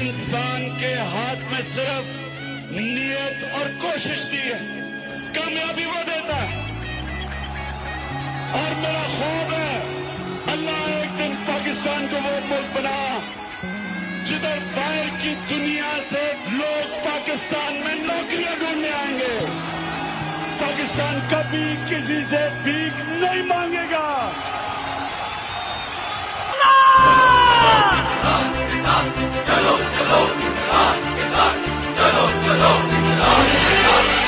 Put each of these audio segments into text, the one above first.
انسان کے ہاتھ میں صرف نیت اور کوشش دی ہے، کامیابی وہ دیتا ہے۔ اور میرا خواب ہے اللہ ایک دن پاکستان کو وہ ملک بنا جدھر باہر کی دنیا سے لوگ پاکستان میں نوکریاں ڈھونڈنے آئیں گے۔ پاکستان کبھی کسی سے بھیک نہیں مانگے گا۔ چلو چلو عمران کے ساتھ، چلو چلو عمران کے ساتھ۔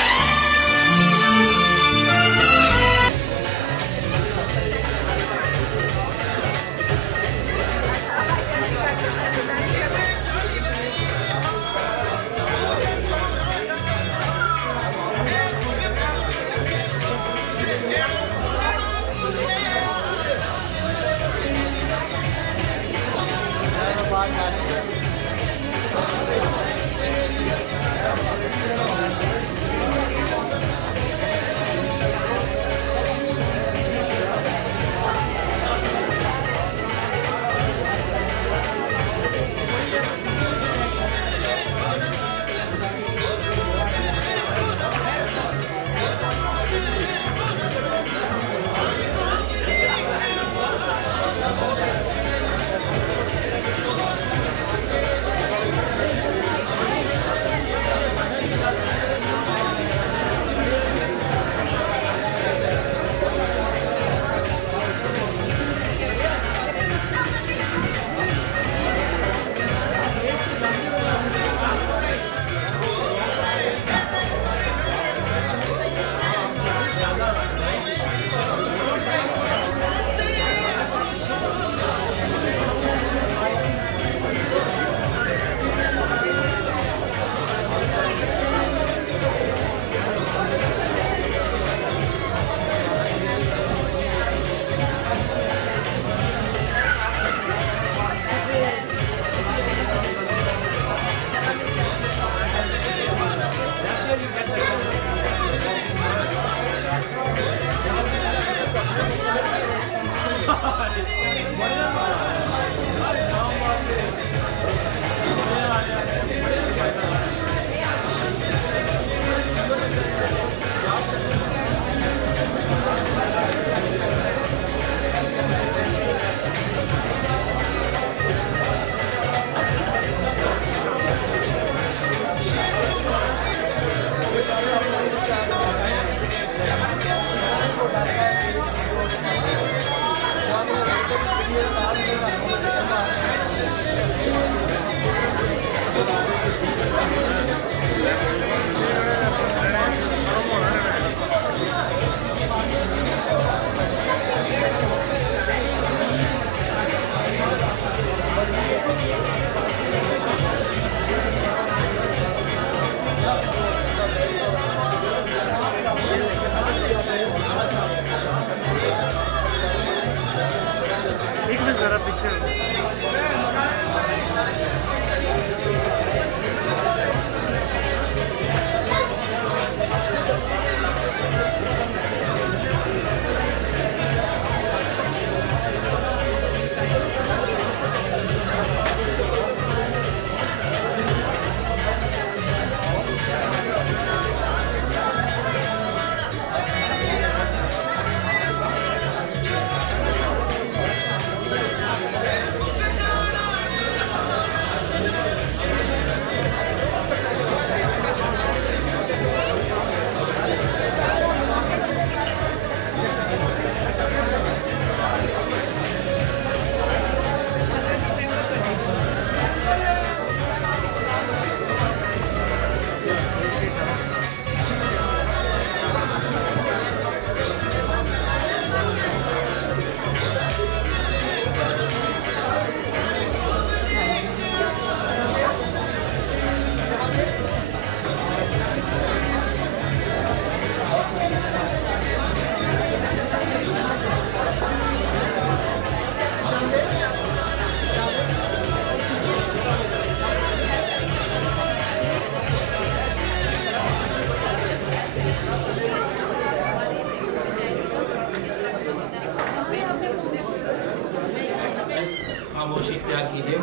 خاموشی اختیار کیجیے۔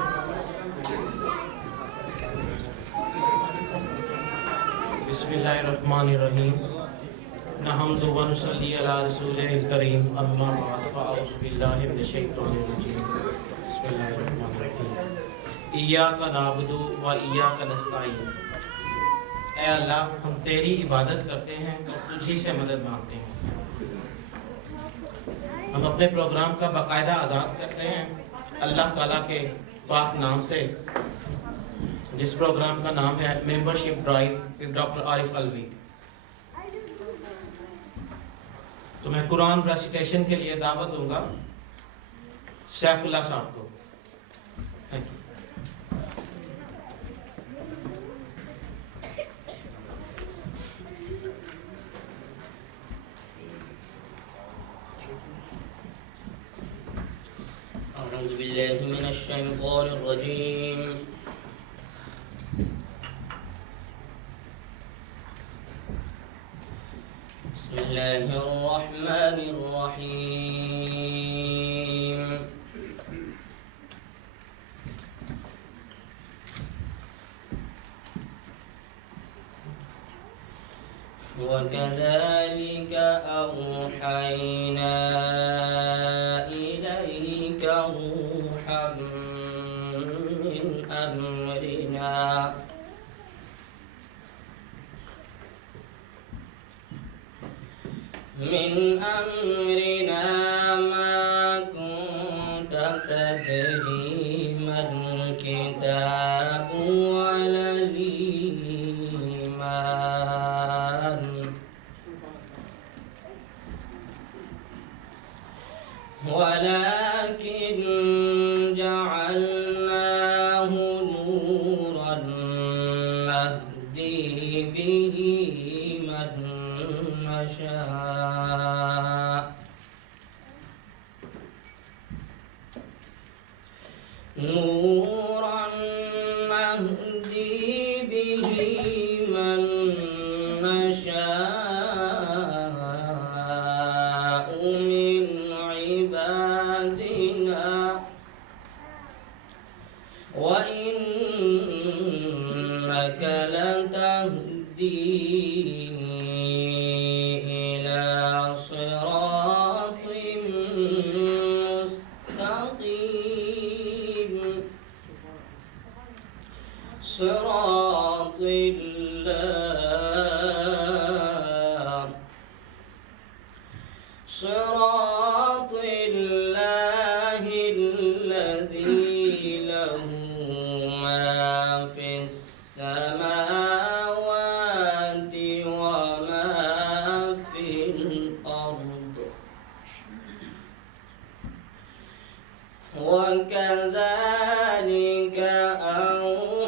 بسم اللہ الرحمن الرحیم نحمد و نصلی علی رسول الکریم اما بعد فاعوذ باللہ من الشیطان الرجیم بسم اللہ الرحمن الرحیم ایاک نعبد و ایاک نستعین اے اللہ ہم تیری عبادت کرتے ہیں اور تجھی سے مدد مانگتے ہیں۔ ہم اپنے پروگرام کا باقاعدہ آغاز کرتے ہیں اللہ تعالیٰ کے پاک نام سے، جس پروگرام کا نام ہے ممبرشپ ڈرائیو with ڈاکٹر عارف الوی۔ تو میں قرآن ریسیٹیشن کے لیے دعوت دوں گا سیف اللہ صاحب کو۔ Thank you. أعوذ بالله من الشيطان الرجيم بسم الله الرحمن الرحيم وكذلك أوحينا إليك روحا من أمرنا ما كنت تدري ما الكتاب ولا الإيمان ولكن جعلناه نورا نهدي به من نشاء نورا نهدي به من نشاء من عبادنا وإنك لتهدي إلى صراط مستقيم صراط الله الذي له ما في السماوات وما في الأرض وكذلك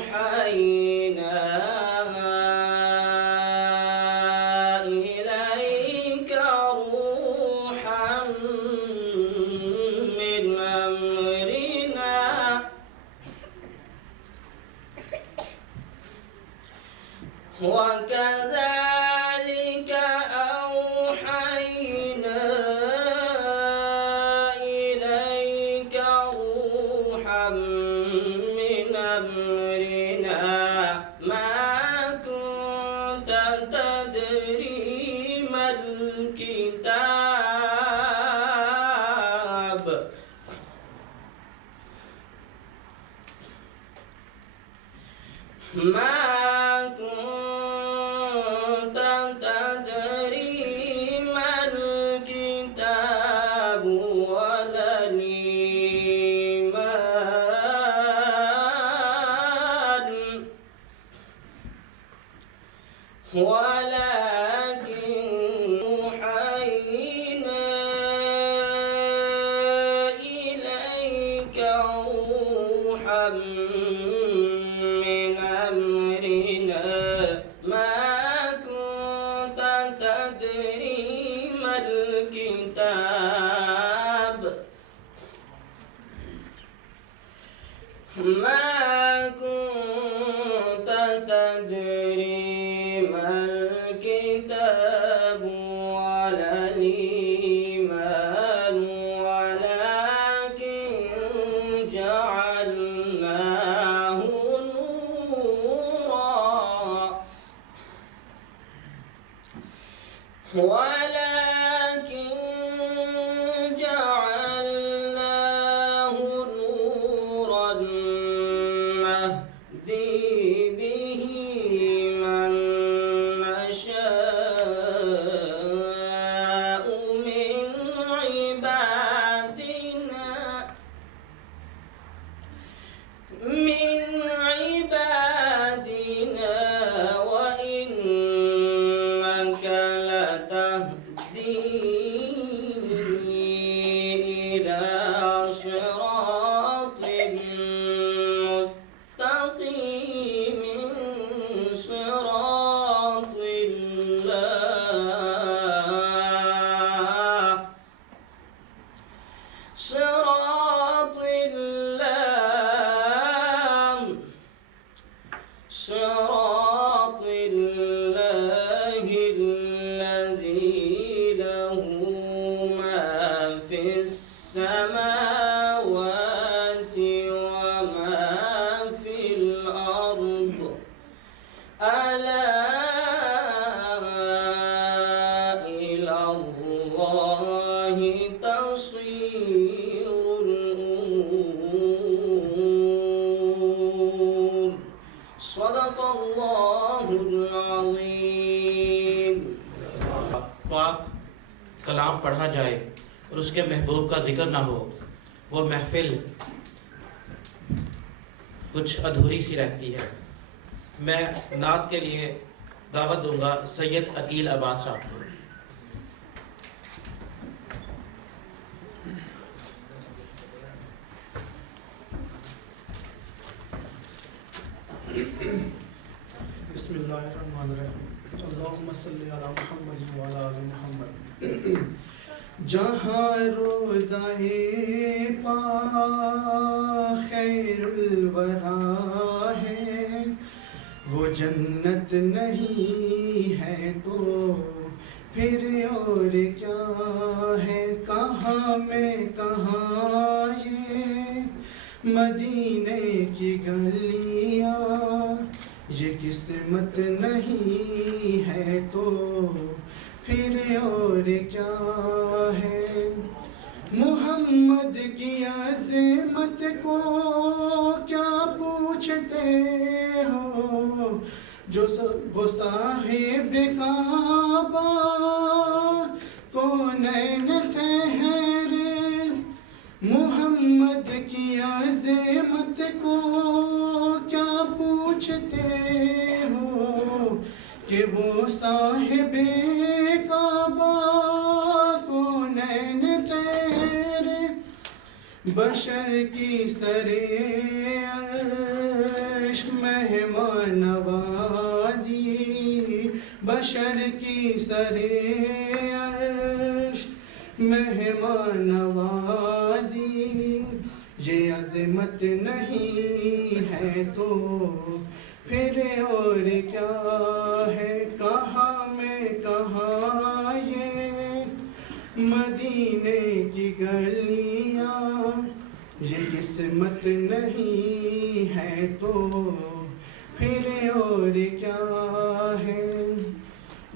أوحينا إليك روحا من أمرنا وكذلك أوحينا إليك روحا من أمرنا ما كنت تدري ما الكتاب ما كنت تدري ما الكتاب ولا الإيمان ولكن أوحينا إليك روحا من أمرنا ما كنت تدري ما الكتاب ما كنت تدري ما الكتاب ولا الإيمان ولكن جعلناه نورا ولكن جعلناه نورا نهدي به من نشاء من عبادنا وإنك لتهدي إلى صراط مستقيم صراط الله صراط الله الذي له ما في السماوات وما في الأرض ألا إلى الله تصير الأمور صدق الله العظيم. پاک کلام پڑھا جائے اور اس کے محبوب کا ذکر نہ ہو وہ محفل کچھ ادھوری سی رہتی ہے. میں نعت کے لیے دعوت دوں گا سید عقیل عباس صاحب کو. بسم اللہ الرحمن الرحیم. اللہم صلی علی محمد وعلی آل محمد. جہاں روزہ پاک خیر الورا ہے وہ جنت نہیں ہے تو پھر اور کیا ہے. کہاں میں کہاں یہ مدینے کی گلیاں یہ قسمت نہیں ہے تو پھر اور کیا ہے. محمد کی عظمت کو کیا پوچھتے ہو جو وہ صاحب کعبہ کونین ٹھہرے. محمد کی عظمت کو کیا پوچھتے ہو کہ وہ صاحب کعبہ کونین ٹھہرے. بشر کی سرے عرش مہمان نوازی بشر کی سرے عرش مہمان نوازی یہ عظمت نہیں ہے تو پھر اور کیا ہے. کہاں میں کہاں یہ مدینے کی گلیاں یہ قسمت نہیں ہے تو پھر اور کیا ہے.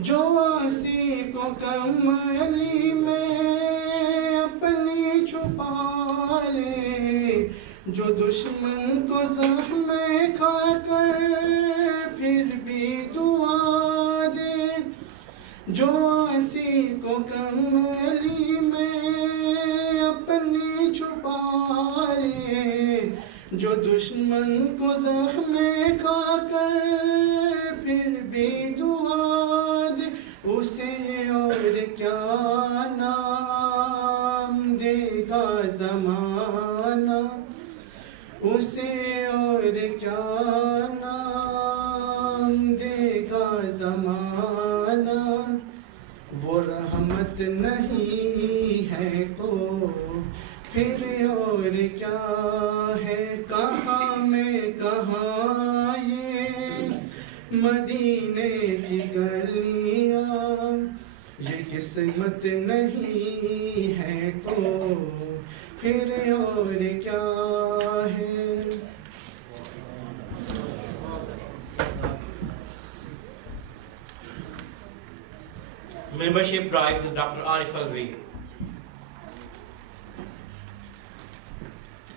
جو آسی کو کملی میں اپنی چھپا لے جو دشمن کو زخم کھا کر پھر بھی دعا دے. جو آسی کو کملی میں اپنی چھپا لے جو دشمن کو زخم کھا کر پھر بھی دعا دے اسے اور کیا نام دے گا زمانہ. اسے اور کیا نام دے گا زمانہ. وہ رحمت نہیں ہے تو پھر اور کیا ہے. کہاں میں کہاں یہ مدینے کی گلیاں یہ قسمت نہیں ہے تو پھر اور کیا ہے. membership drive with Dr. Arif Alvi.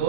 2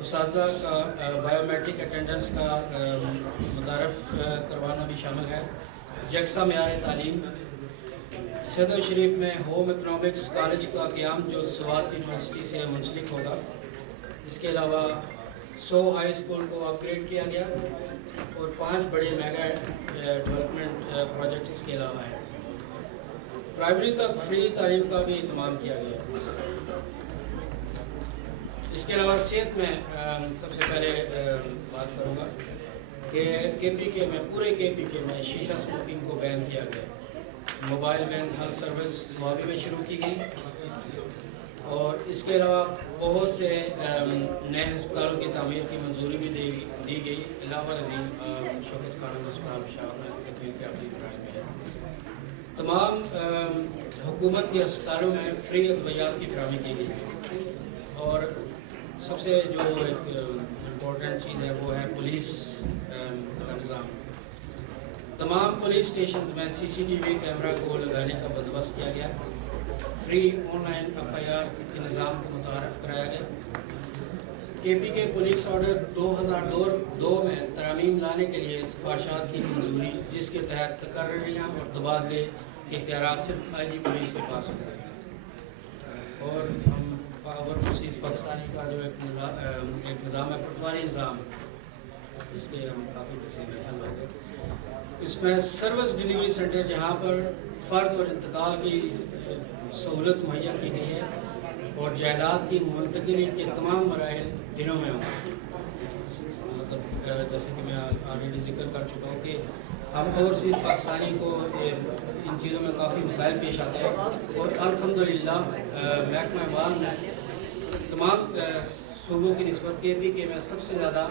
اساتذہ کا بائیو میٹرک اٹینڈنس کا متعارف کروانا بھی شامل ہے، یکساں معیار تعلیم، صدر شریف میں ہوم اکنامکس کالج کا قیام جو سوات یونیورسٹی سے منسلک ہوگا، اس کے علاوہ 100 ہائی اسکول کو اپ گریڈ کیا گیا اور 5 بڑے میگا ڈیولپمنٹ پروجیکٹ اس کے علاوہ ہیں۔ پرائمری تک فری تعلیم کا بھی اہتمام کیا گیا۔ اس کے علاوہ صحت میں سب سے پہلے بات کروں گا کہ کے پی کے میں پورے کے پی کے میں شیشہ اسموکنگ کو بین کیا گیا۔ Mobile van health service Swabi میں شروع کی گئی اور اس کے علاوہ بہت سے نئے ہسپتالوں کی تعمیر کی منظوری بھی دی گئی۔ علاوہ ازیں شوکت خانم ہسپتال پشاور میں تکمیل کے اپنی ٹرائل میں ہے۔ تمام حکومت کے ہسپتالوں میں فری ادویات کی فراہمی کی گئی اور سب سے جو ایک امپورٹنٹ چیز ہے وہ ہے پولیس کا نظام۔ تمام پولیس اسٹیشنز میں سی سی ٹی وی کیمرہ کو لگانے کا بندوبست کیا گیا۔ Free online F I R کے نظام کو متعارف کرایا گیا۔ کے پی کے پولیس آرڈر 2002 میں ترامیم لانے کے لیے سفارشات کی منظوری، جس کے تحت تقرریاں اور تبادلے اختیارات صرف آئی جی پولیس کے پاس ہوں گے۔ اور ہم پاور پولیس پاکستانی کا جو ایک نظام ہے پٹواری نظام، جس کے ہم کافی کسی میں حل ہو گئے، اس میں سروس ڈیلیوری سینٹر جہاں پر فرد اور انتقال کی سہولت مہیا کی گئی ہے اور جائیداد کی منتقلی کے تمام مراحل دنوں میں ہوں گے۔ مطلب جیسے کہ میں آلریڈی ذکر کر چکا ہوں کہ ہم اوورسیز پاکستانی کو ان چیزوں میں کافی مسائل پیش آتے ہیں اور الحمدللہ محکمہ بان میں تمام صوبوں کی نسبت کے پی کے میں سب سے زیادہ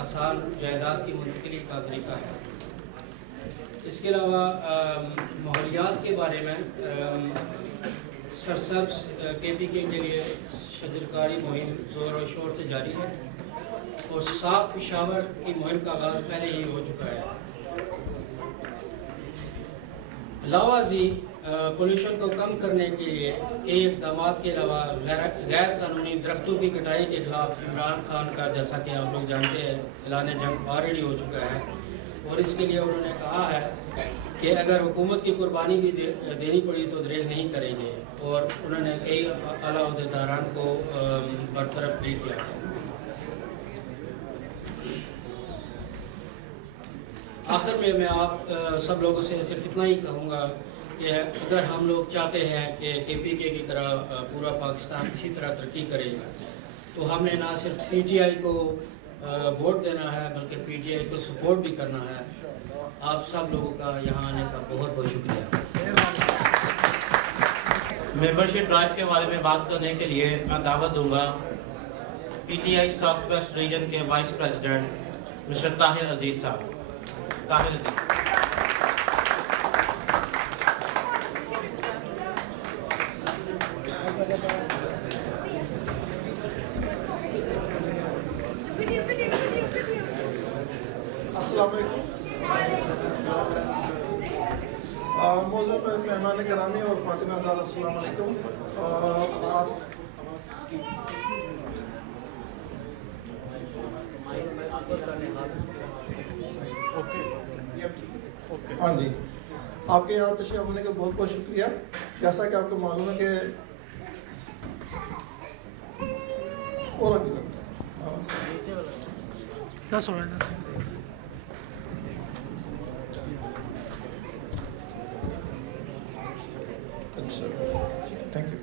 آسان جائیداد کی منتقلی کا طریقہ ہے۔ اس کے علاوہ ماحولیات کے بارے میں سرسبز کے پی کے لیے شجرکاری مہم زور و شور سے جاری ہے اور صاف پشاور کی مہم کا آغاز پہلے ہی ہو چکا ہے۔ علاوہ ازیں پولوشن کو کم کرنے کے لیے کئی اقدامات کے علاوہ غیر قانونی درختوں کی کٹائی کے خلاف عمران خان کا، جیسا کہ آپ لوگ جانتے ہیں، اعلان جنگ آلریڈی ہو چکا ہے اور اس کے لیے انہوں نے کہا ہے کہ اگر حکومت کی قربانی بھی دینی پڑی تو دریغ نہیں کریں گے اور انہوں نے کئی اعلیٰ عہدیداران کو برطرف بھی کیا ہے۔ آخر میں آپ سب لوگوں سے صرف اتنا ہی کہوں گا کہ اگر ہم لوگ چاہتے ہیں کہ کے پی کے کی طرح پورا پاکستان اسی طرح ترقی کرے گا تو ہم نے نہ صرف پی ٹی آئی کو ووٹ دینا ہے بلکہ پی ٹی آئی کو سپورٹ بھی کرنا ہے۔ آپ سب لوگوں کا یہاں آنے کا بہت بہت شکریہ۔ ممبرشپ ڈرائیو کے بارے میں بات کرنے کے لیے میں دعوت دوں گا P T I south west region کے vice president mister Tahir Aziz sahib. Tahir عزیز۔ السلام علیکم۔ معزز مہمان گرامی اور خواتین حضرات، السلام علیکم۔ ہاں جی، آپ کے یہاں تشریف ہونے کا بہت بہت شکریہ۔ جیسا کہ آپ کو معلوم ہے کہ اور تھینک یو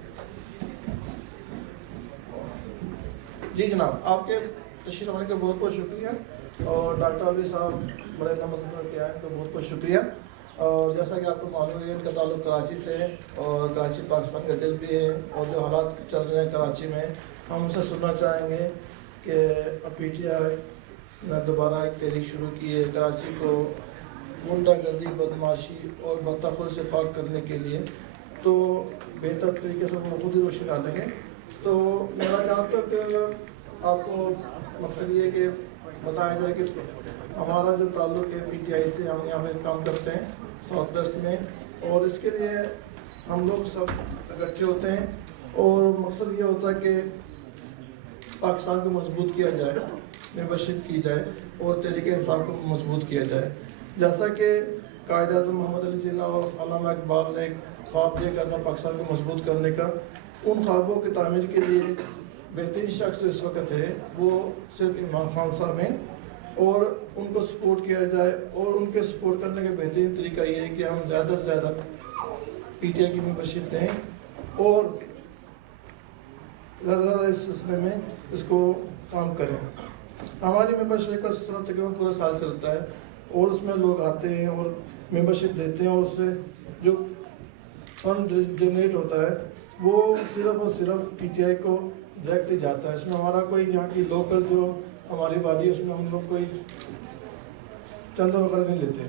جی جناب، آپ کے تشریف ہونے کا بہت بہت شکریہ اور ڈاکٹر علی صاحب بڑے نمبر کیا ہے تو بہت بہت شکریہ۔ اور جیسا کہ آپ کو معلوم ہے ان کا تعلق کراچی سے ہے اور کراچی پاکستان کا دل بھی ہے اور جو حالات چل رہے ہیں کراچی میں، ہم سے سننا چاہیں گے کہ پی ٹی آئی نے دوبارہ ایک تحریک شروع کی ہے کراچی کو غنڈہ گردی، بدماشی اور بدتخل سے پاک کرنے کے لیے، تو بہتر طریقے سے وہ خود ہی روشن ڈالیں گے۔ تو میرا جہاں تک آپ کو مقصد یہ ہے کہ بتایا جائے کہ ہمارا جو تعلق ہے پی ٹی آئی سے، ہم یہاں پہ کام کرتے ہیں ساؤتھ ویسٹ میں اور اس کے لیے ہم لوگ سب اکٹھے ہوتے ہیں اور مقصد یہ ہوتا ہے کہ پاکستان کو مضبوط کیا جائے، ممبرشپ کی جائے اور تحریک انصاف کو مضبوط کیا جائے. جیسا کہ قائد اعظم محمد علی جناح اور علامہ اقبال نے خواب لیا تھا پاکستان کو مضبوط کرنے کا، ان خوابوں کی تعمیر کے لیے بہترین شخص جو اس وقت ہے وہ صرف عمران خان صاحب ہیں، اور ان کو سپورٹ کیا جائے. اور ان کے سپورٹ کرنے کا بہترین طریقہ یہ ہے کہ ہم زیادہ سے زیادہ پی ٹی آئی کی ممبرشپ لیں اور زیادہ اس سلسلے میں اس کو کام کریں. ہماری ممبرشپ کا سلسلہ تقریباً پورا سال چلتا ہے اور اس میں لوگ آتے ہیں اور ممبرشپ دیتے ہیں، اور اس سے جو فنڈ جنریٹ ہوتا ہے وہ صرف اور صرف پی ٹی آئی کو ڈائریکٹلی جاتا ہے. اس میں ہمارا کوئی یہاں کی لوکل جو ہماری باڈی ہے اس میں ہم لوگ کوئی چندہ وغیرہ نہیں لیتے.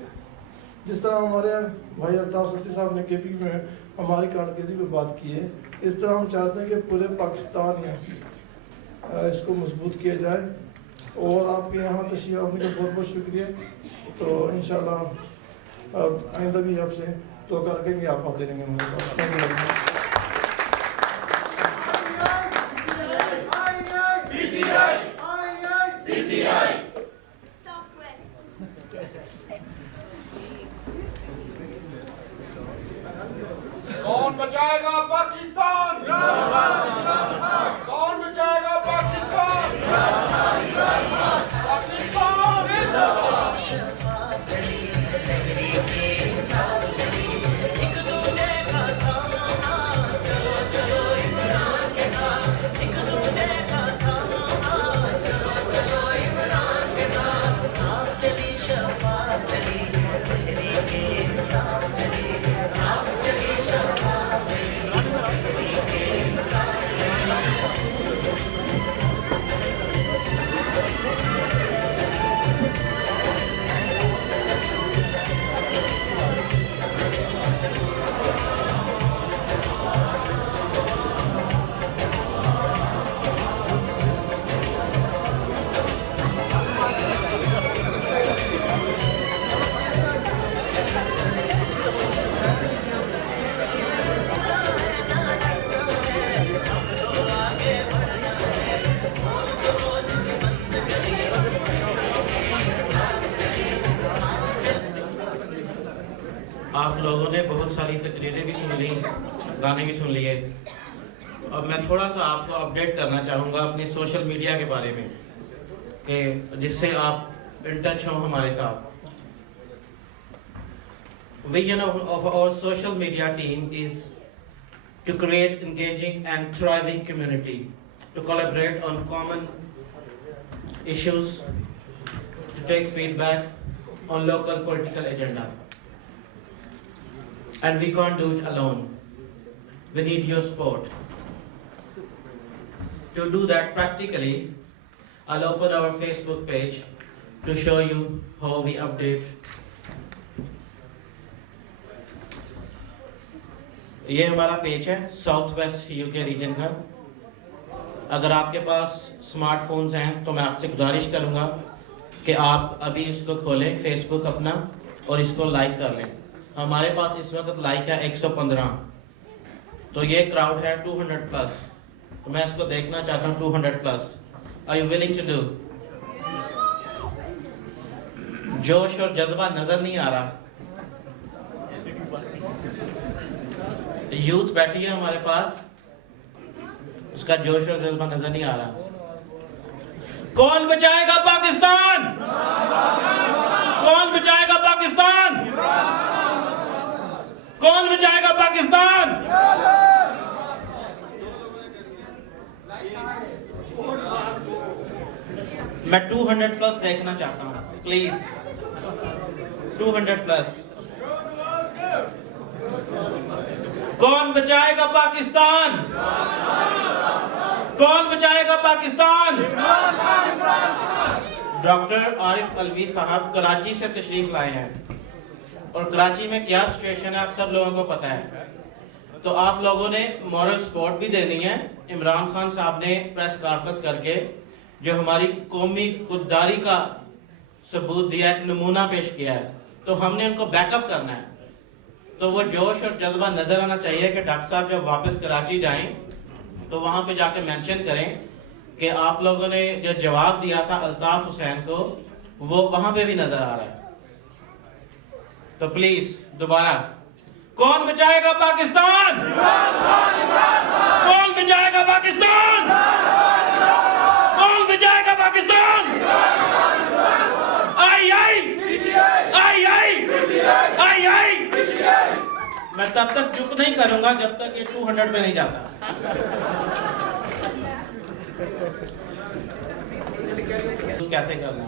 جس طرح ہمارے بھائی الطاف سبزی صاحب نے کے پی میں ہماری کارکردگی پہ بات کی ہے، اس طرح ہم چاہتے ہیں کہ پورے پاکستان میں اس کو مضبوط کیا جائے. اور آپ کے یہاں تشریف آنے کا بہت بہت شکریہ. تو انشاءاللہ آئندہ بھی آپ سے توقع رکھیں گے آپ آتے رہیں گے ہمارے پاس. Thank you very much. کون بچائے گا پاکستان؟ کون بچائے گا پاکستان؟ آپ لوگوں نے بہت ساری تقریریں بھی سن لی، گانے بھی سن لیے. اب میں تھوڑا سا آپ کو اپڈیٹ کرنا چاہوں گا اپنی سوشل میڈیا کے بارے میں، کہ جس سے آپ ان ٹچ ہوں ہمارے ساتھ. Vision of our social media team is to create engaging and thriving community, to collaborate on common issues, to take feedback on local political agenda. And we can't do it alone. We need your support. To do that practically, I'll open our Facebook page to show you how we update. یہ ہمارا page ہے south waste you کے region کا. اگر آپ کے پاس smart phones ہیں تو میں آپ سے گزارش کروں گا کہ آپ ابھی اس کو کھولیں فیس بک اپنا اور اس کو لائک کر لیں. ہمارے پاس اس وقت لائک ہے 115. تو یہ کراؤڈ ہے 200 پلس. تو میں اس کو دیکھنا چاہتا ہوں 200 plus. Are you willing to do? جوش اور جذبہ نظر نہیں آ رہا. یوتھ بیٹھی ہے ہمارے پاس، اس کا جوش اور جذبہ نظر نہیں آ رہا. کون بچائے گا پاکستان؟ کون بچائے گا پاکستان؟ کون بچائے گا پاکستان؟ میں 200 پلس دیکھنا چاہتا ہوں پلیز. 200 پلس. کون بچائے گا پاکستان؟ کون بچائے گا پاکستان؟ ڈاکٹر عارف علوی صاحب کراچی سے تشریف لائے ہیں، اور کراچی میں کیا سچویشن ہے آپ سب لوگوں کو پتہ ہے. تو آپ لوگوں نے مورل سپورٹ بھی دینی ہے. عمران خان صاحب نے پریس کانفرنس کر کے جو ہماری قومی خودداری کا ثبوت دیا، ایک نمونہ پیش کیا ہے، تو ہم نے ان کو بیک اپ کرنا ہے. تو وہ جوش اور جذبہ نظر آنا چاہیے کہ ڈاکٹر صاحب جب واپس کراچی جائیں تو وہاں پہ جا کے مینشن کریں کہ آپ لوگوں نے جو جواب دیا تھا الطاف حسین کو وہ وہاں پہ بھی نظر آ رہا ہے. تو پلیز دوبارہ کون بچائے گا پاکستان؟ کون بچائے گا پاکستان؟ کون بچائے گا پاکستان؟ آئی آئی آئی آئی آئی آئی. میں تب تک چپ نہیں کروں گا جب تک یہ 200 پہ نہیں جاتا. کیسے کرنا؟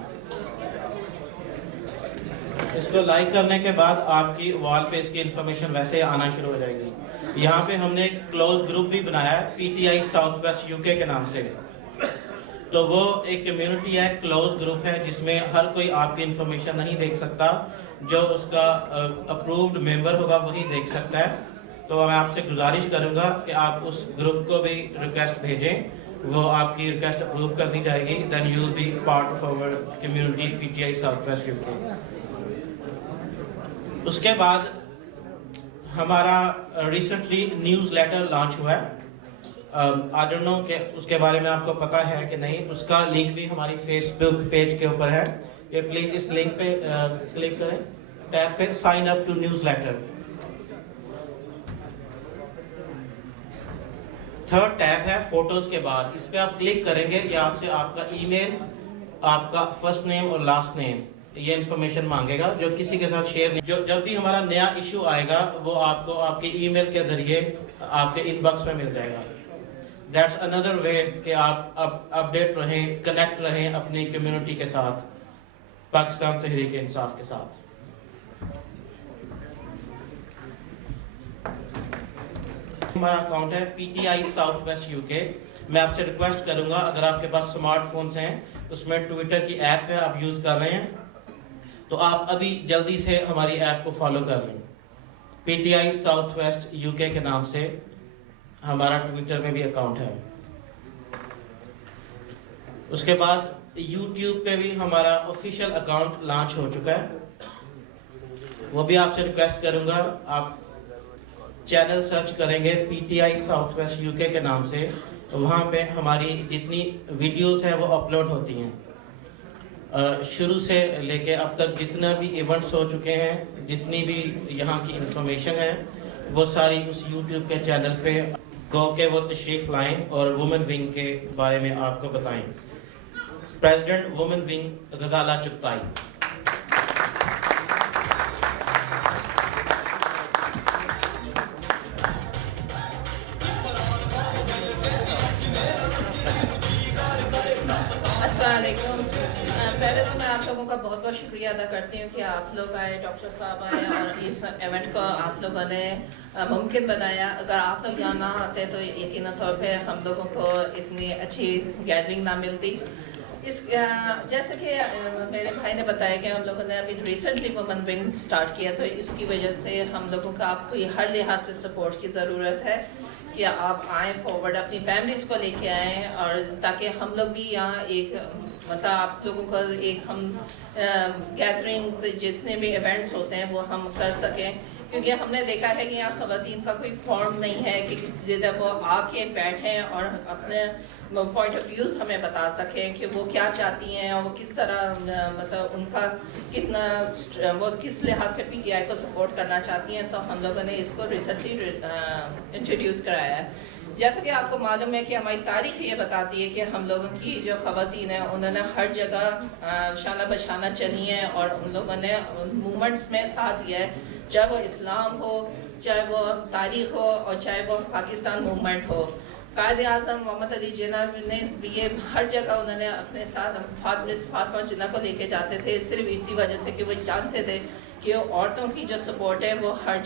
اس کو لائک کرنے کے بعد آپ کی وال پہ اس کی انفارمیشن ویسے آنا شروع ہو جائے گی. یہاں پہ ہم نے ایک کلوز گروپ بھی بنایا ہے PTI ساؤتھ ویسٹ UK کے نام سے. تو وہ ایک کمیونٹی ہے, کلوز گروپ ہے, جس میں ہر کوئی آپ کی انفارمیشن نہیں دیکھ سکتا. جو اس کا اپرووڈ ممبر ہوگا وہی دیکھ سکتا ہے. تو میں آپ سے گزارش کروں گا کہ آپ اس گروپ کو بھی ریکویسٹ بھیجیں, وہ آپ کی ریکویسٹ اپروو کر دی جائے گی. Then you will be part of our community PTI south west UK. اس کے بعد ہمارا ریسنٹلی نیوز لیٹر لانچ ہوا ہے. I don't know کہ اس کے بارے میں آپ کو پتہ ہے کہ نہیں. اس کا لنک بھی ہماری فیس بک پیج کے اوپر ہے. یہ پلیز اس لنک پہ کلک کریں, ٹیب پہ sign up to newsletter. Third tab ہے فوٹوز کے بعد, اس پہ آپ کلک کریں گے. یہ آپ سے آپ کا ای میل, آپ کا فرسٹ نیم اور لاسٹ نیم, یہ انفارمیشن مانگے گا جو کسی کے ساتھ شیئر نہیں. جب بھی ہمارا نیا ایشو آئے گا وہ آپ کو آپ کے ای میل کے ذریعے آپ کے ان باکس میں مل جائے گا. دیٹس اندر وے کہ آپ اپڈیٹ رہیں, کنیکٹ رہیں اپنی کمیونٹی کے ساتھ, پاکستان تحریک انصاف کے ساتھ. ہمارا اکاؤنٹ ہے PTI ساؤتھ ویسٹ UK. میں آپ سے ریکویسٹ کروں گا اگر آپ کے پاس سمارٹ فونز ہیں, اس میں ٹویٹر کی ایپ ہے آپ یوز کر رہے ہیں, تو آپ ابھی جلدی سے ہماری ایپ کو فالو کر لیں. PTI ساؤتھ ویسٹ UK کے نام سے ہمارا ٹویٹر میں بھی اکاؤنٹ ہے. اس کے بعد YouTube پہ بھی ہمارا آفیشیل اکاؤنٹ لانچ ہو چکا ہے. وہ بھی آپ سے ریکویسٹ کروں گا, آپ چینل سرچ کریں گے PTI ساؤتھ ویسٹ UK کے نام سے, وہاں پہ ہماری جتنی ویڈیوز ہیں وہ اپلوڈ ہوتی ہیں. شروع سے لے کے اب تک جتنا بھی ایونٹس ہو چکے ہیں, جتنی بھی یہاں کی انفارمیشن ہے, وہ ساری اس YouTube کے چینل پہ گو کہ وہ تشریف لائیں اور وومن ونگ کے بارے میں آپ کو بتائیں. President women wing Ghazala Chughtai. السلام علیکم. پہلے تو میں آپ لوگوں کا بہت بہت شکریہ ادا کرتی ہوں کہ آپ لوگ آئے, ڈاکٹر صاحب آئے اور اس ایونٹ کو آپ لوگوں نے ممکن بنایا. اگر آپ لوگ یہاں نہ آتے تو یقیناً طور پہ ہم لوگوں کو اتنی اچھی گیدرنگ نہ ملتی. جیسے کہ میرے بھائی نے بتایا کہ ہم لوگوں نے ابھی ریسنٹلی وومن ونگ سٹارٹ کیا, تو اس کی وجہ سے ہم لوگوں کا آپ کو ہر لحاظ سے سپورٹ کی ضرورت ہے کہ آپ آئیں فارورڈ, اپنی فیملیز کو لے کے آئیں, اور تاکہ ہم لوگ بھی یہاں ایک مطلب آپ لوگوں کو ایک ہم گیدرنگز جتنے بھی ایونٹس ہوتے ہیں وہ ہم کر سکیں. کیونکہ ہم نے دیکھا ہے کہ یہاں خواتین کا کوئی فارم نہیں ہے کہ کسی جگہ وہ آ کے بیٹھیں اور اپنے پوائنٹ آف ویوز ہمیں بتا سکیں کہ وہ کیا چاہتی ہیں اور وہ کس طرح مطلب ان کا کتنا وہ کس لحاظ سے PTI کو سپورٹ کرنا چاہتی ہیں. تو ہم لوگوں نے اس کو ریسنٹلی انٹروڈیوس کرایا ہے. جیسا کہ آپ کو معلوم ہے کہ ہماری تاریخ یہ بتاتی ہے کہ ہم لوگوں کی جو خواتین ہیں انہوں نے ہر جگہ شانہ بشانہ چلی ہیں اور ان لوگوں نے موومنٹس میں ساتھ دیا ہے, چاہے وہ اسلام ہو, چاہے وہ تاریخ ہو, اور چاہے وہ پاکستان موومنٹ ہو. قائد اعظم محمد علی جناح نے یہ ہر جگہ انہوں نے اپنے ساتھ فاطمہ جناح کو لے کے جاتے تھے, صرف اسی وجہ سے کہ وہ جانتے تھے کہ عورتوں کی جو سپورٹ ہے وہ ہر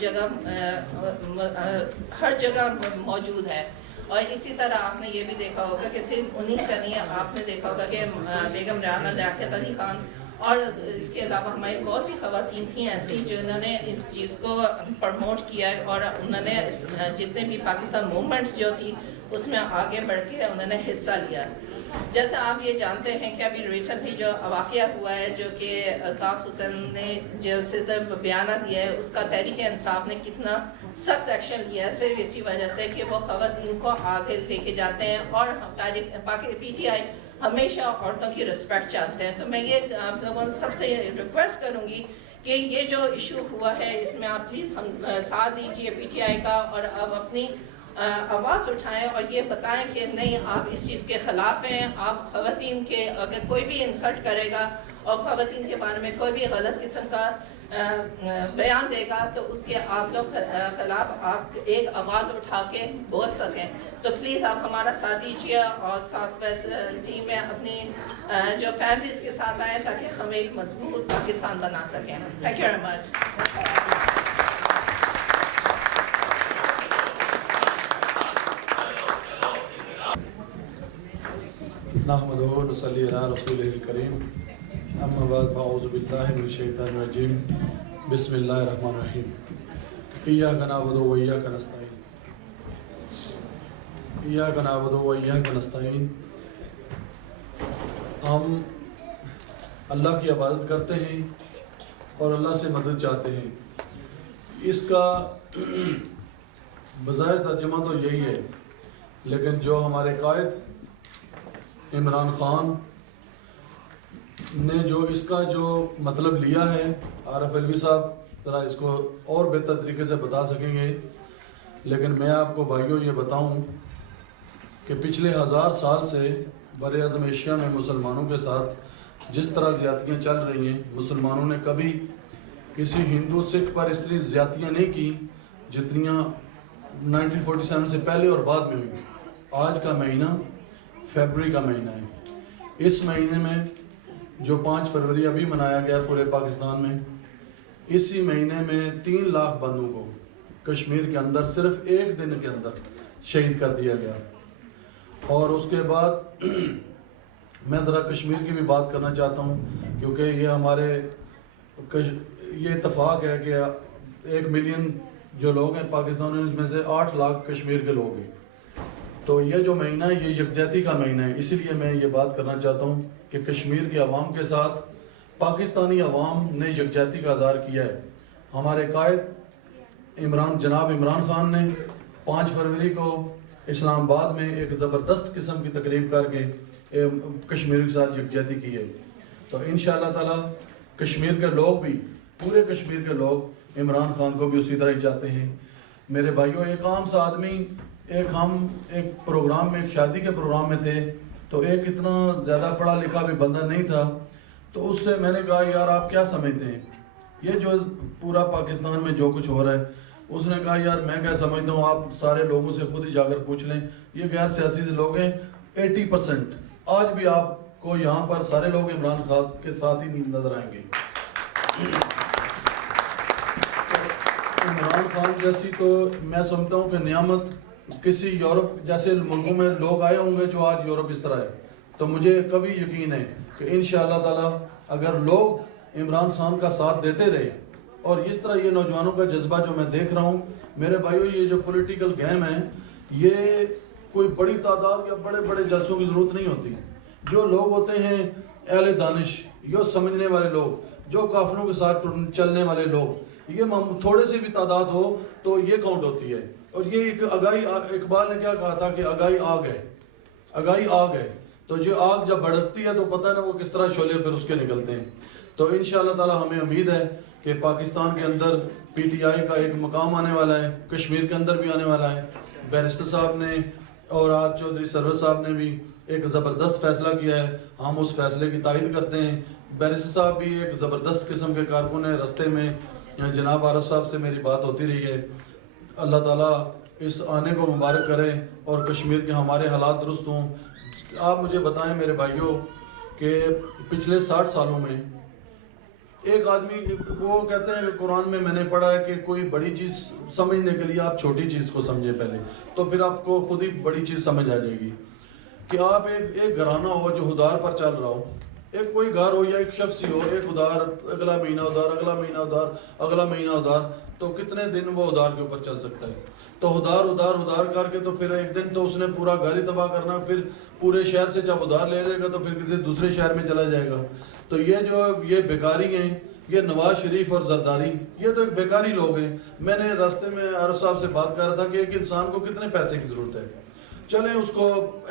جگہ موجود ہے. اور اسی طرح آپ نے یہ بھی دیکھا ہوگا کہ صرف انہیں کا نہیں, آپ نے دیکھا ہوگا کہ بیگم ریحانہ لیاقت علی خان اور اس کے علاوہ ہماری بہت سی خواتین تھیں ایسی جنہوں نے اس چیز کو پروموٹ کیا ہے, اور انہوں نے جتنے بھی پاکستان موومنٹس جو تھی اس میں آگے بڑھ کے انہوں نے حصہ لیا. جیسے آپ یہ جانتے ہیں کہ ابھی ریسنٹلی جو واقعہ ہوا ہے جو کہ الطاف حسین نے جیل سے بیانہ دیا ہے، اس کا تحریک انصاف نے کتنا سخت ایکشن لیا ہے صرف اسی وجہ سے کہ وہ خواتین کو آگے لے کے جاتے ہیں، اور پی ٹی آئی ہمیشہ عورتوں کی رسپیکٹ چاہتے ہیں. تو میں یہ آپ لوگوں سے سب سے ریکویسٹ کروں گی کہ یہ جو ایشو ہوا ہے اس میں آپ پلیز ہم ساتھ دیجیے پی ٹی آئی کا، اور اب اپنی آواز اٹھائیں اور یہ بتائیں کہ نہیں آپ اس چیز کے خلاف ہیں. آپ خواتین کے اگر کوئی بھی انسلٹ کرے گا اور خواتین کے بارے میں کوئی بھی غلط قسم کا بیان دے گا تو اس کے آپ لوگ خلاف آپ ایک آواز اٹھا کے بول سکیں. تو پلیز آپ ہمارا ساتھ دیجیے اور ساتھ ویسٹ ٹیم میں اپنی جو فیملیز کے ساتھ آئیں تاکہ ہم ایک مضبوط پاکستان بنا سکیں. Thank you very much. نحمدہ و نصلی علی رسولہ الکریم، اما بعد فاعوذ باللہ من الشیطان الرجیم، بسم اللہ الرحمن الرحیم. ایاک نعبد و ایاک نستعین، ایاک نعبد و ایاک نستعین. ہم اللہ کی عبادت کرتے ہیں اور اللہ سے مدد چاہتے ہیں. اس کا بظاہر ترجمہ تو یہی ہے، لیکن جو ہمارے قائد عمران خان نے جو اس کا جو مطلب لیا ہے، عارف علوی صاحب ذرا اس کو اور بہتر طریقے سے بتا سکیں گے، لیکن میں آپ کو بھائیوں یہ بتاؤں کہ پچھلے 1000 سال سے بر اعظم ایشیا میں مسلمانوں کے ساتھ جس طرح زیادتیاں چل رہی ہیں، مسلمانوں نے کبھی کسی ہندو سکھ پر اس طرح زیادتیاں نہیں کی جتنیاں 1947 سے پہلے اور بعد میں ہوئی. آج کا مہینہ فیبرری کا مہینہ ہے. اس مہینے میں جو 5 فروری ابھی منایا گیا پورے پاکستان میں، اسی مہینے میں 3 لاکھ بندوں کو کشمیر کے اندر صرف ایک دن کے اندر شہید کر دیا گیا. اور اس کے بعد میں ذرا کشمیر کی بھی بات کرنا چاہتا ہوں، کیونکہ یہ ہمارے یہ اتفاق ہے کہ 1 ملین جو لوگ ہیں پاکستان میں سے 8 لاکھ کشمیر کے لوگ ہیں. تو یہ جو مہینہ ہے یہ یکجہتی کا مہینہ ہے. اسی لیے میں یہ بات کرنا چاہتا ہوں کہ کشمیر کی عوام کے ساتھ پاکستانی عوام نے یکجہتی کا اظہار کیا ہے. ہمارے قائد جناب عمران خان نے 5 فروری کو اسلام آباد میں ایک زبردست قسم کی تقریب کر کے کشمیر کے ساتھ یکجہتی کی ہے. تو انشاءاللہ تعالی کشمیر کے لوگ بھی، پورے کشمیر کے لوگ عمران خان کو بھی اسی طرح ہی چاہتے ہیں. میرے بھائیوں، ایک عام سا آدمی، ہم ایک پروگرام میں، ایک شادی کے پروگرام میں تھے، تو ایک اتنا زیادہ پڑھا لکھا بھی بندہ نہیں تھا. تو اس سے میں نے کہا یار آپ کیا سمجھتے ہیں یہ جو پورا پاکستان میں جو کچھ ہو رہا ہے؟ اس نے کہا یار میں کیا سمجھتا ہوں، آپ سارے لوگوں سے خود ہی جا کر پوچھ لیں. یہ غیر سیاسی لوگ ہیں 80%. آج بھی آپ کو یہاں پر سارے لوگ عمران خان کے ساتھ ہی نظر آئیں گے. عمران خان جیسی تو میں سمجھتا ہوں کہ نعمت کسی یورپ جیسے ملکوں میں لوگ آئے ہوں گے جو آج یورپ اس طرح ہے. تو مجھے کبھی یقین ہے کہ انشاءاللہ تعالی اگر لوگ عمران خان کا ساتھ دیتے رہے، اور اس طرح یہ نوجوانوں کا جذبہ جو میں دیکھ رہا ہوں میرے بھائیوں، یہ جو پولیٹیکل گیم ہے یہ کوئی بڑی تعداد یا بڑے بڑے جلسوں کی ضرورت نہیں ہوتی. جو لوگ ہوتے ہیں اہل دانش، یہ سمجھنے والے لوگ، جو کافروں کے ساتھ چلنے والے لوگ، یہ تھوڑے سے بھی تعداد ہو تو یہ کاؤنٹ ہوتی ہے. اور یہ ایک آگاہی، اقبال نے کیا کہا تھا کہ آگاہی آگ ہے، آگاہی آگ ہے. تو جو آگ جب بھڑکتی ہے تو پتہ ہے نا وہ کس طرح شعلے پھر اس کے نکلتے ہیں. تو انشاءاللہ تعالی ہمیں امید ہے کہ پاکستان کے اندر پی ٹی آئی کا ایک مقام آنے والا ہے، کشمیر کے اندر بھی آنے والا ہے. بیرسٹر صاحب نے اور آج چودھری سرور صاحب نے بھی ایک زبردست فیصلہ کیا ہے، ہم اس فیصلے کی تائید کرتے ہیں. بیرسٹر صاحب بھی ایک زبردست قسم کے کارکن ہیں. رستے میں جناب عارف صاحب سے میری بات ہوتی رہی ہے. اللہ تعالیٰ اس آنے کو مبارک کرے اور کشمیر کے ہمارے حالات درست ہوں. آپ مجھے بتائیں میرے بھائیوں کہ پچھلے 60 سالوں میں ایک آدمی، وہ کہتے ہیں کہ قرآن میں نے پڑھا ہے کہ کوئی بڑی چیز سمجھنے کے لیے آپ چھوٹی چیز کو سمجھیں پہلے، تو پھر آپ کو خود ہی بڑی چیز سمجھ آ جائے گی. کہ آپ ایک گھرانہ ہو جو ہدار پر چل رہا ہو، ایک کوئی گھر ہو یا ایک شخص ہی ہو، ایک ادار، اگلا مہینہ ادار، اگلا مہینہ ادار، اگلا مہینہ ادار، تو کتنے دن وہ ادار کے اوپر چل سکتا ہے؟ تو ادار کر کے تو پھر ایک دن تو اس نے پورا گھر ہی تباہ کرنا، پھر پورے شہر سے جب ادار لے لے گا تو پھر کسی دوسرے شہر میں چلا جائے گا۔ تو یہ بیکاری ہیں، یہ نواز شریف اور زرداری، یہ تو ایک بیکاری لوگ ہیں۔ میں نے راستے میں عارف صاحب سے بات کر رہا تھا کہ ایک انسان کو کتنے پیسے کی ضرورت ہے؟ چلیں اس کو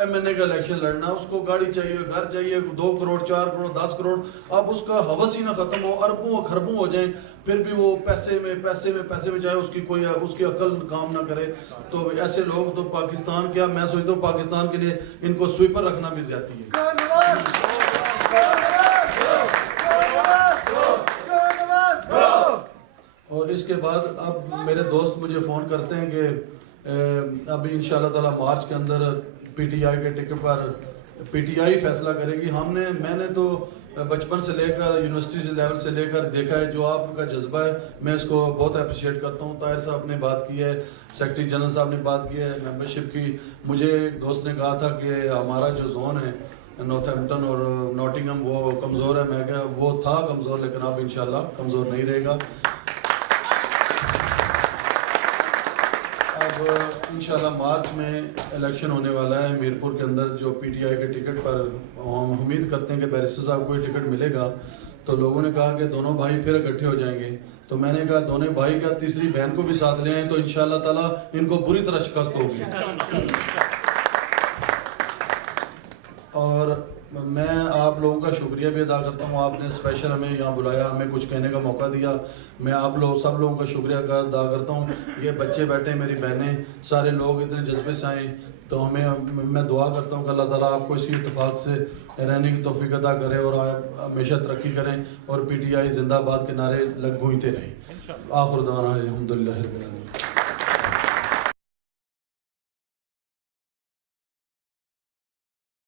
MNA کا الیکشن لڑنا، اس کو گاڑی چاہیے، گھر چاہیے، 2 کروڑ 4 کروڑ 10 کروڑ، اب اس کا ہوس ہی نہ ختم ہو، اربوں خربوں ہو جائیں، پھر بھی وہ پیسے میں چاہے اس کی عقل کام نہ کرے۔ تو ایسے لوگ تو پاکستان کیا، میں سوچتا ہوں پاکستان کے لیے ان کو سویپر رکھنا بھی زیادتی ہے۔ اور اس کے بعد اب میرے دوست مجھے فون کرتے ہیں کہ ابھی انشاءاللہ تعالی مارچ کے اندر PTI کے ٹکٹ پر PTI فیصلہ کرے گی۔ میں نے تو بچپن سے لے کر یونیورسٹی سے لیول سے لے کر دیکھا ہے، جو آپ کا جذبہ ہے میں اس کو بہت اپریشیٹ کرتا ہوں۔ طاہر صاحب نے بات کی ہے، سیکرٹری جنرل صاحب نے بات کی ہے ممبرشپ کی۔ مجھے ایک دوست نے کہا تھا کہ ہمارا جو زون ہے نارتھ ایمپٹن اور نوٹنگھم وہ کمزور ہے، میں کہا وہ تھا کمزور لیکن اب انشاءاللہ کمزور نہیں رہے گا۔ اب انشاءاللہ مارچ میں الیکشن ہونے والا ہے میرپور کے اندر، جو PTI کے ٹکٹ پر ہم امید کرتے ہیں کہ بیرسٹر صاحب کو ٹکٹ ملے گا۔ تو لوگوں نے کہا کہ دونوں بھائی پھر اکٹھے ہو جائیں گے، تو میں نے کہا دونوں بھائی کا تیسری بہن کو بھی ساتھ لے آئیں تو انشاءاللہ تعالی ان کو بری طرح شکست ہوگی۔ اور میں آپ لوگوں کا شکریہ بھی ادا کرتا ہوں، آپ نے اسپیشل ہمیں یہاں بلایا، ہمیں کچھ کہنے کا موقع دیا۔ میں آپ سب لوگوں کا شکریہ ادا کرتا ہوں۔ یہ بچے بیٹھے میری بہنیں، سارے لوگ اتنے جذبے سے آئیں، تو میں دعا کرتا ہوں کہ اللہ تعالیٰ آپ کو اسی اتفاق سے رہنے کی توفیق عطا کرے اور آپ ہمیشہ ترقی کریں اور PTI زندہ باد کے نعرے گونجتے رہیں۔ آخر دعوانا الحمدللہ رب العالمین۔